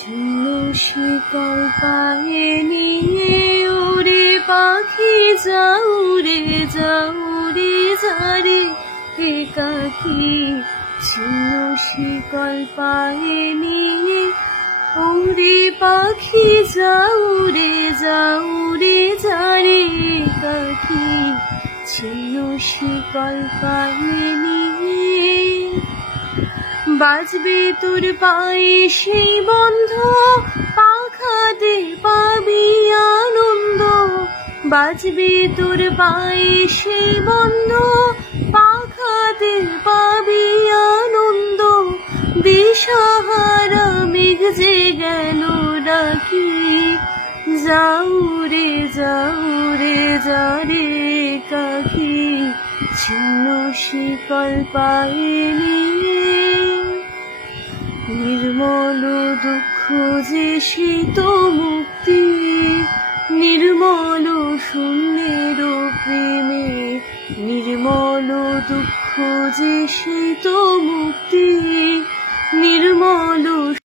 ছিন্ন শিকল পায়ে নিয়ে ওরে পাখি যাও রে যারে একাকী। ছিন্ন শিকল পায়ে নিয়ে ওরে পাখি যাও রে যারে একাকী। ছিন্ন শিকল পায়ে নিয়ে বাজবে তোর পায়ে সেই বন্ধ, পাখাতে পাবি আনন্দ। বাজবে তোর পায়ে সেই বন্ধ, পাখাতে পাবি আনন্দ। দিশাহারা মেঘ যে গেল ডাকি, যাও রে যারে একাকী। ছিন্ন শিকল পায়ে নিয়ে নির্মল দুঃখ যে শীত মুক্তি, নির্মল শূন্যের প্রেমে। নির্মল দুঃখ যে শীত মুক্তি, নির্মল